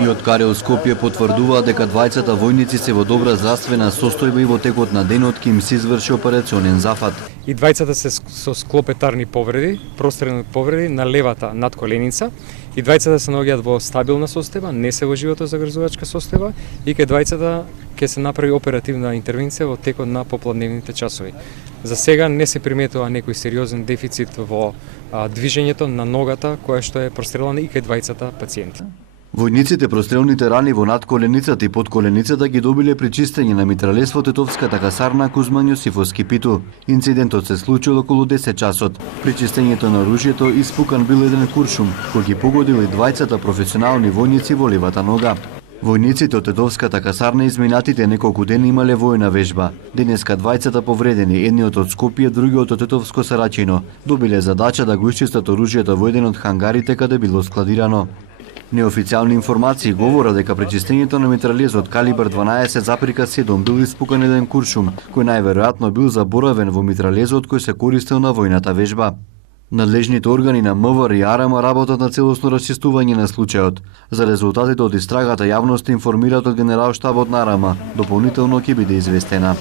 И од Карел Скопје потврдуваат дека двајцата војници се во добра здравствена состојба и во текот на денот ќе им се изврши операционен зафат. И двајцата се со склопетарни повреди, прострелни повреди на левата надколеница. И двајцата се наоѓаат во стабилна состојба, не се во животозагрзувачка состојба и кај двајцата ќе се направи оперативна интервенција во текот на попладневните часови. За сега не се приметува некој сериозен дефицит во движењето на ногата која што е прострелана и кај двајцата пациенти. Војниците прострелните рани во надколеницата и подколеницата ги добиле при чистење на митралез во Тетовската касарна Кузман Јосифовски Питу. Инцидентот се случил околу 10 часот. При чистењето на оружјето испукан бил еден куршум, кој ги погодил и двајцата професионални војници во левата нога. Војниците од Тетовската касарна изминатите неколку дени имале војна вежба. Денеска двајцата повредени, едниот од Скопје, другиот од Тетовско Сарачино, добиле задача да го исчистат оружјето во еден од хангарите каде било складирано. Неофицијални информации говорат дека при чистењето на митралезот калибар 12,7 бил испукан еден куршум, кој најверојатно бил заборавен во митралезот кој се користел на војната вежба. Надлежните органи на МВР и АРМ работат на целосно расчистување на случајот. За резултатите од истрагата јавноста информираат од Генералштабот на АРМ. Дополнително ќе биде известена.